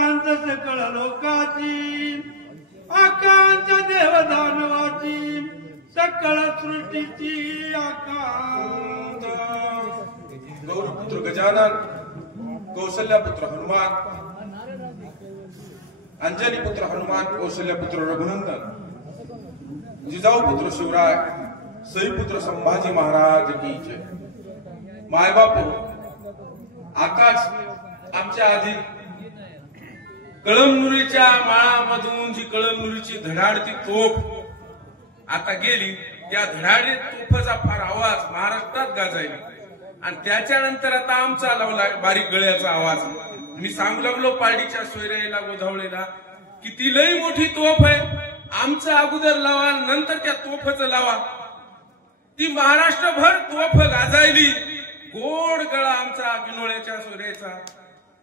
आकांत सकळ लोकाची आकांत देवदानवाची सकळ सृष्टीची आकांत गौरपुत्र गजानन कौशल्यापुत्र हनुमान अंजनी पुत्र हनुमान कौशल्यापुत्र रघुनंदन जिजाऊ पुत्र शिवराय सई पुत्र संभाजी महाराज की जय। माय बापू आकाश आमच्या आधी कळमनुरीच्या माळामधून जी कळमनुरीची धडाडती तोफ आता गेली त्या धडाडीत तोफाचा फार आवाज महाराष्ट्रात गाजायला आणि त्याच्यानंतर आता आमचा लावला बारीक गळ्याचा आवाज। मी सांगू लागलो पारडीच्या सोयऱ्याला गोधावळेला किती लई मोठी तोफ आहे आमचा अगोदर लावा नंतर त्या तोफाचं लावा। ती महाराष्ट्रभर तोफ गाजायली गोड गळा आमचा किनोळ्याच्या सोयऱ्याचा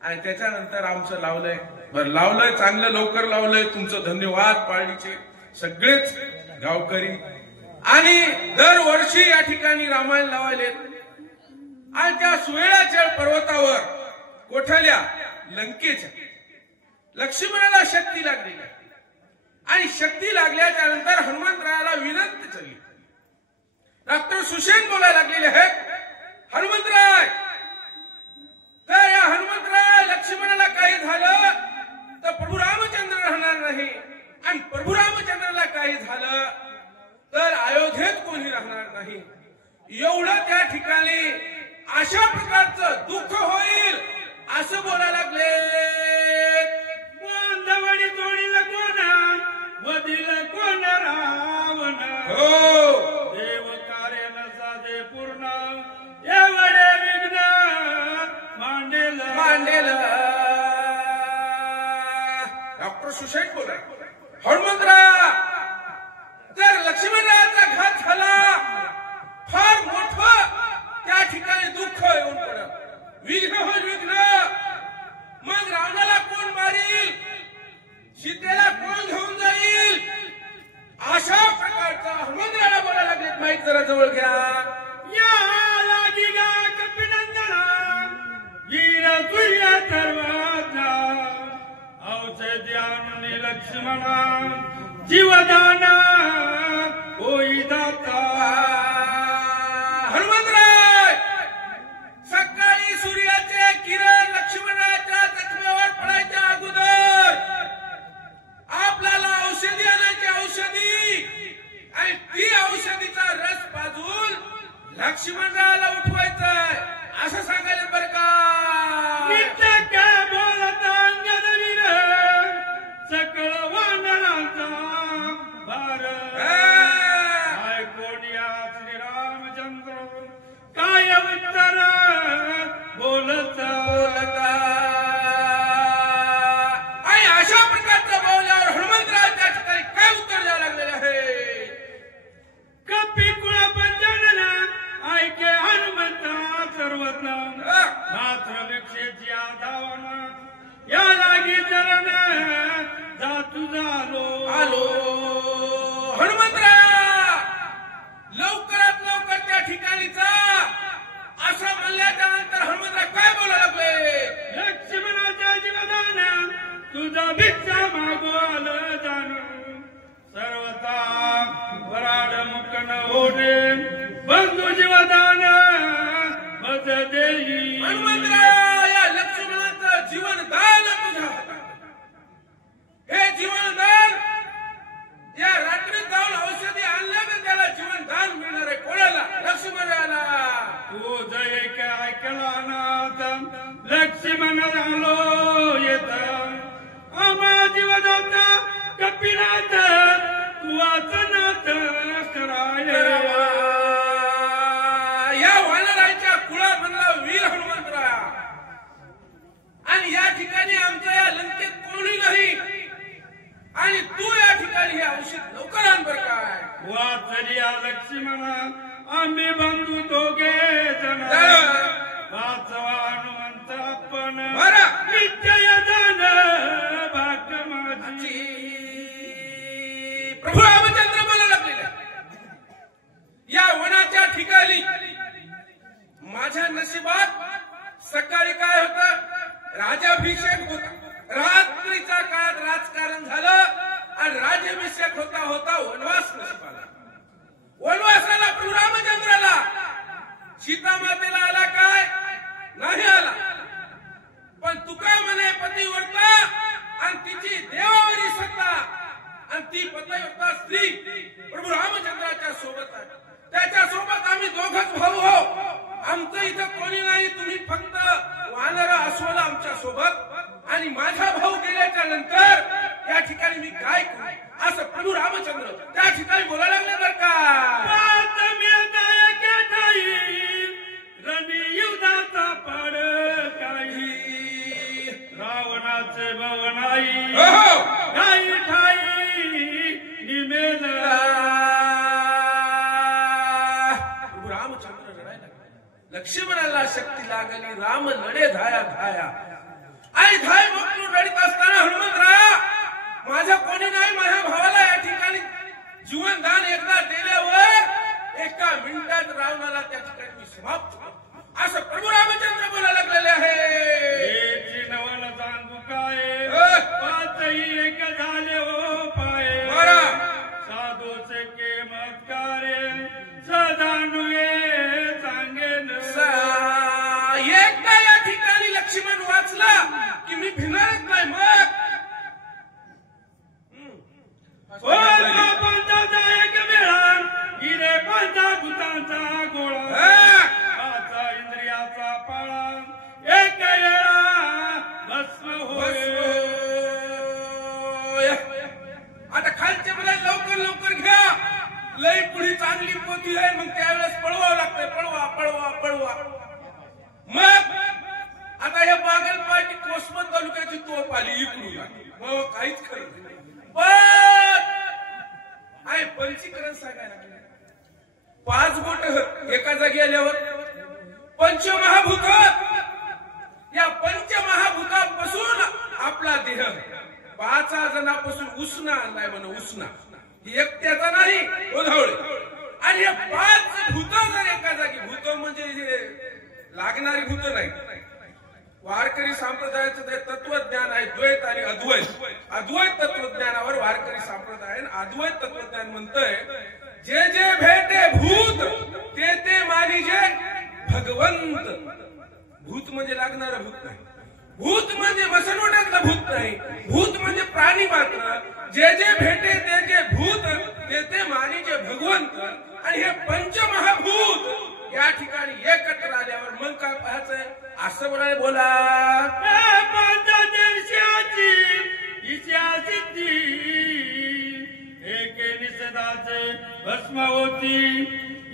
आणि त्याच्यानंतर आमचं लावलंय बरं लावलंय चांगलं लवकर लावलंय तुमचं धन्यवाद पारडीचे सगळेच गावकरी। आणि दरवर्षी या ठिकाणी रामायण लावायले आणि त्या सुवेळाच्या पर्वतावर कोठल्या लंकेच्या लक्ष्मणाला शक्ती लागली आणि शक्ती लागल्याच्या नंतर हनुमंतरायाला विनंती झाली। डॉक्टर सुशेन बोलायला लागलेले आहेत हनुमंतराय तर या हनुमंतराय लक्ष्मणाला काही झालं तर प्रभू रामचंद्र राहणार नाही आणि प्रभू रामचंद्राला काही झालं तर अयोध्येत कोणी राहणार नाही एवढं त्या ठिकाणी अशा प्रकारचं दुःख होईल असं बोलायला लागले। बांधवडी जोडीला कोणा वदिल कोण रावण हो देव कार्य न साधे पूर्ण एवढे विघ्न मांडेल मांडेल। डॉक्टर सुशेन बोला हनुमंतराया जर लक्ष्मणरायाचा घात झाला फार मोठं त्या ठिकाणी दुःख येऊन पडत विघ्न होईल विघ्न मग रावणाला कोण मारील सीतेला कोण घेऊन जाईल अशा प्रकारचा हनुमंतरायाला बोलायला लागले। माईक जरा जवळ घ्या। या लागी गा कपिनंदना वीर तुझ्या सर्वाचा औषध्याने लक्ष्मणा जीवदाना होई दाता। हनुमंतराय सकाळी सूर्याचे किरण लक्ष्मणाच्या जखमेवर पडायच्या अगोदर आपल्याला औषधी आणायची औषधी आणि ती औषधीचा रस पाजून लक्ष्मणरायाला उठवायचंय असं सांगायला बरं का। काय बोलता अंगदवीर सकळ वानरांचा भार काय कोणिया श्रीरामचंद्र काय उत्तर बोलत आणि अशा प्रकारचं बोलल्यावर हनुमंतराय त्या ठिकाणी काय उत्तर द्यायला लागलेलं आहे। कपी कुळा पंचानना ऐके हनुमंता सर्वत्र मात्र भिक्षेची आधावना या लागी चरण जा तुझा आलो हनुमंतराया लवकरात लवकर त्या ठिकाणी जा असं म्हणल्याच्या नंतर हनुमंतराय काय बोलायला लागले। लक्ष्मणाच्या जीवदान तुझा भिक्षा मागो आलं जाण सर्वता वराड मुकन होणे बंधू जीवदान बज देई। हनुमंतराया या लक्ष्मणाचं जीवनदान तुझ्या हातात हे जीवनदान या रात्रीत जाऊन औषधी आणल्या तर त्याला जीवनदान मिळणार आहे कोणाला लक्ष्मणाला। तू जय के ऐकला नाथ लक्ष्मण झालो येत आम्हा जीवदाता कपिनाथ तू वाचनाथ कराय। या वानराच्या कुळामधला वीर हनुमंतराया आणि या ठिकाणी आमच्या या लंकेत कोणी नाही आणि तू या ठिकाणी हे औषध लवकर आण बरं काय। वाचलिया लक्ष्मणा आम्ही बंधू दोघे जण वाचवा हनुमंत आपण निश्चय जाण भाग माझी। प्रभू रामचंद्र बोलायला लागलेला या वनाच्या ठिकाणी माझ्या नशिबात सकाळी काय होतं राजाभिषेक होता रात लक्ष्मणाला शक्ती लागली, राम लढे धाया धाया. आई धाय मोकळून रडत असताना हनुमंतराया, माझ्या कोणी नाही, माझ्या भावाला या ठिकाणी जीवनदान एकदा दिल्यावर एका मिनिटात रावणाला त्या ठिकाणी समाप्त असं प्रभू रामचंद्र बोलायला लागलेले आहे. नवल सांगू काय पाचही एक झाले हो पाये, साधूचे के मत्कारे सदानुये सांगेन. एकदा या ठिकाणी लक्ष्मण वाचला की मी भिणारच नाही. मग पंचाचा एक मेळा हिरे पंचाभूतांचा गोळा, पाचा इंद्रियाचा पाळा एक वेळा भस्म होय. आता खालचे मला लवकर लवकर घ्या, लई पुढी चांगली पोती आहे, मग त्यावेळेस पळवावं लागतंय. पळवा पळवा पळवा. मग आता या बागलपाटी कोसमत तालुक्याची तोफ आली इकडून, मग काहीच खरं नाही. पण पंचीकरण सांगायला लागलं. 5 बोट एका जागी आल्यावर पंचमहाभूत, या पंचमहाभूतापासून आपला देह 5 जणांपासून उसना आणलाय म्हणा. उसना एकट्याचा नाही ओधावळे. आणि हे 5 भूत जर एका जागी, भूत म्हणजे लागणारी भूत नाही. वारकरी संप्रदायाचं ते तत्वज्ञान आहे द्वैत आणि अद्वैत. अद्वैत तत्वज्ञानावर वारकरी संप्रदाय अद्वैत तत्वज्ञान म्हणतंय, जे जे भेटे भूत ते ते मानिजे भगवंत. भूत म्हणजे लागणारं भूत नाही, भूत म्हणजे मसनवट्यातलं भूत नाही, भूत म्हणजे प्राणी मात्र. जे जे भेटे ते जे भूत ते ते मानिजे भगवंत. आणि हे पंचमहाभूत या ठिकाणी एकत्र आल्यावर मग काय पाहायचंय, असं म्हणाले बोला. पंचदेशाची इच्छा सिद्धी एके निषेधाचे भस्म होती,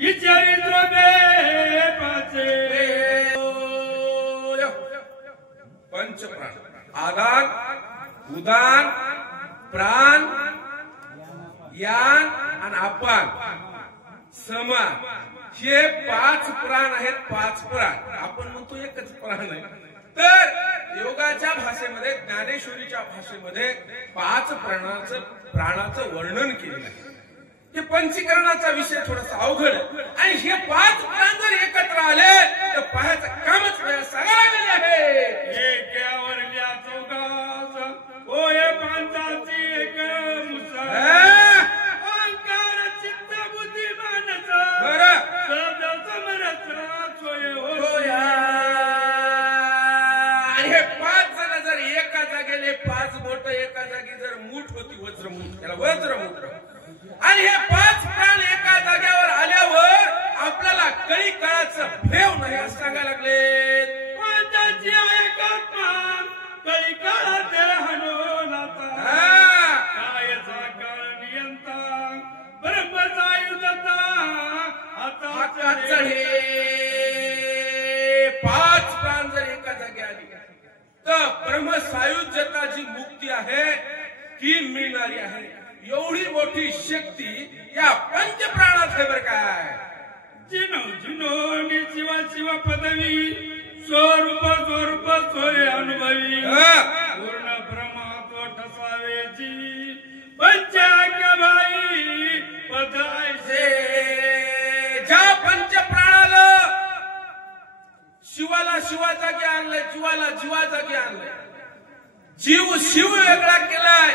इच्छारी द्रव्ये पाचे. पंचप्राण, आदान उदान प्राण यान आणि अपान समान, हे 5 प्राण आहेत. 5 प्राण, आपण म्हणतो एकच प्राण आहे. तर योगाच्या भाषेमध्ये, ज्ञानेश्वरीच्या भाषेमध्ये 5 प्राणाचं वर्णन केलेलं आहे. हे पंचीकरणाचा विषय थोडासा अवघड आहे. आणि हे 5 प्राण जर एकत्र आले तर पाहायचं कामच सांगायला लागलेले आहे. एकावरल्या चौकाचा होय पंचाची एक मुसा, अहंकार चित्त बुद्धी मानसा सद समरसा सोय होया. आणि हे 5 जण जर एका जागेले 5 बोट एका जागी जर मूठ होती, वज्रमूठ, त्याला वज्रमूठ. आणि हे 5 प्राण एका जाग्यावर आल्यावर आपल्याला कळी काळाचं भेव नाही असं सांगायला लागले. पंचाची एक प्राण कळी काळात हनोनाता, कायचा काळ नियंता ब्रह्मचा युद्धता आता चढे. 5 प्राण जर एका जागी आली तर ब्रह्मसायुज्यता जी मुक्ती आहे ती मिळणारी आहे. एवढी मोठी शक्ती या पंचप्राणात आहे. बरं काय, जिनो जिनो शिवा शिव पदवी स्वरूप स्वरूप सोय अनुभवी, पूर्ण ब्रह्मत्व ठसावेची पंचाक्य बाई पदायचे. ज्या पंचप्राणाला शिवाला शिवा जागी आणलंय, जीवाला जीवा जागी आणलंय, जीव शिव वेगळा केलाय,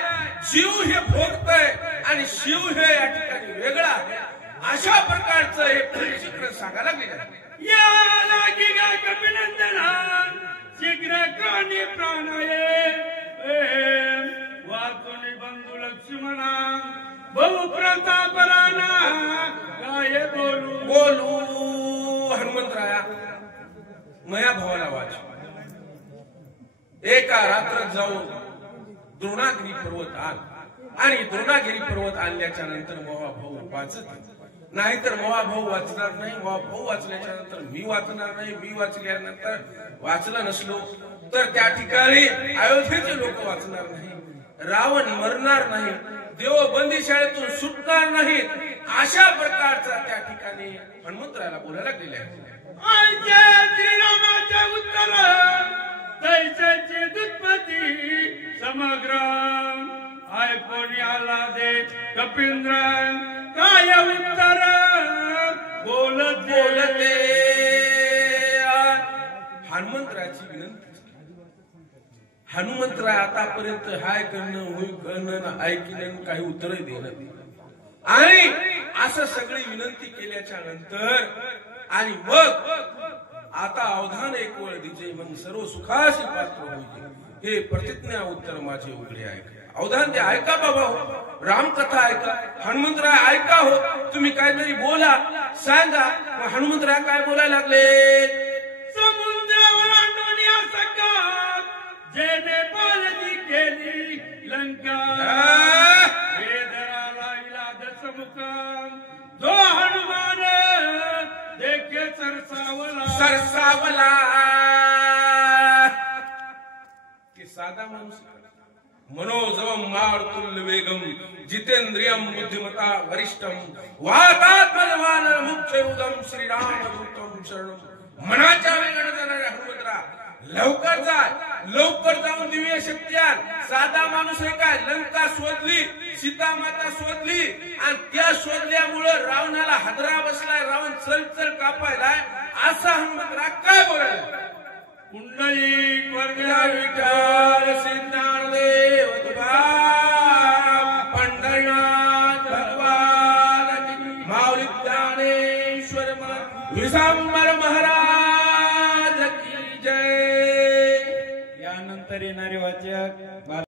जीव हे भोगतय आणि शिव हे या ठिकाणी वेगळा आहे. अशा प्रकारचं हे पंचीकरण सांगायला लागले. या लागी गा कपिनंदना शीघ्र कानी प्राणाये, वाचून बंधू लक्ष्मणा बहु प्रताप राणा काय बोलू बोलू. हनुमंतराया मया भावाला वाच. एका रात्रात जाऊन द्रोणागिरी पर्वत आण, आणि द्रोणागिरी पर्वत आणल्याच्या नंतर मोहा भाऊ वाचत, नाहीतर मोहा भाऊ वाचणार नाही. मोहा भाऊ वाचल्याच्या नंतर मी वाचणार नाही. मी वाचल्यानंतर वाचलं नसलो तर त्या ठिकाणी अयोध्येचे लोक वाचणार नाही. रावण मरणार नाही. देव बंदी शाळेतून सुटणार नाहीत. अशा प्रकारचा त्या ठिकाणी त्याने हनुमंतरायाला बोलायला लागलेले आहे. आईच्या श्रीरामाच्या उत्तर तैसेची दुत्पत्ती समग्र ऐकून आला दे कपिंद्र काय उत्तर बोलते हनुमंतरायाची विनंती. हनुमंतराय आतापर्यंत हाय करणं होय करणं ऐकणं काही उत्तरही देणं आणि असं सगळी विनंती केल्याच्या नंतर आणि मग आता अवधान एक वेळ दिजे मग सर्व सुखाशी पात्र होईल हे प्रतिज्ञा उत्तर माझे उघडे ऐका. अवधान ते ऐका बाबा हो, रामकथा ऐका, हनुमंतराय ऐका हो, तुम्ही काहीतरी बोला सांगा. हनुमंतराय काय बोलायला लागले. समुद्रावर अंडोनिया सका जेने पालती केली लंका वेदराला इलाद समुखान जो हनुमान देखे सरसावला की साधा माणूस मनोजवम मारुतुल्य वेगम जितेंद्रियम बुद्धिमता वरिष्ठम वातात बलवान मुख्य उदम श्रीरामदूतम शरणम. मनाच्या वेगाने जाणाऱ्या हनुमंतरा लवकर जा, लवकर जाऊन दिव्य शक्ती आण. साधा माणूस आहे काय, लंका शोधली, सीता माता शोधली आणि त्या शोधल्यामुळे रावणाला हादरा बसलाय, रावण चल चल कापायलाय. असा हनुमंतरा काय बोलायला. कुंडली वर्गा विठ्ठल सिद्धार्थदेव तुकाराम पंढरीनाथ भगवान माऊली ज्ञानेश्वर विसांबर महाराज की जय. यानंतर येणारे वाचक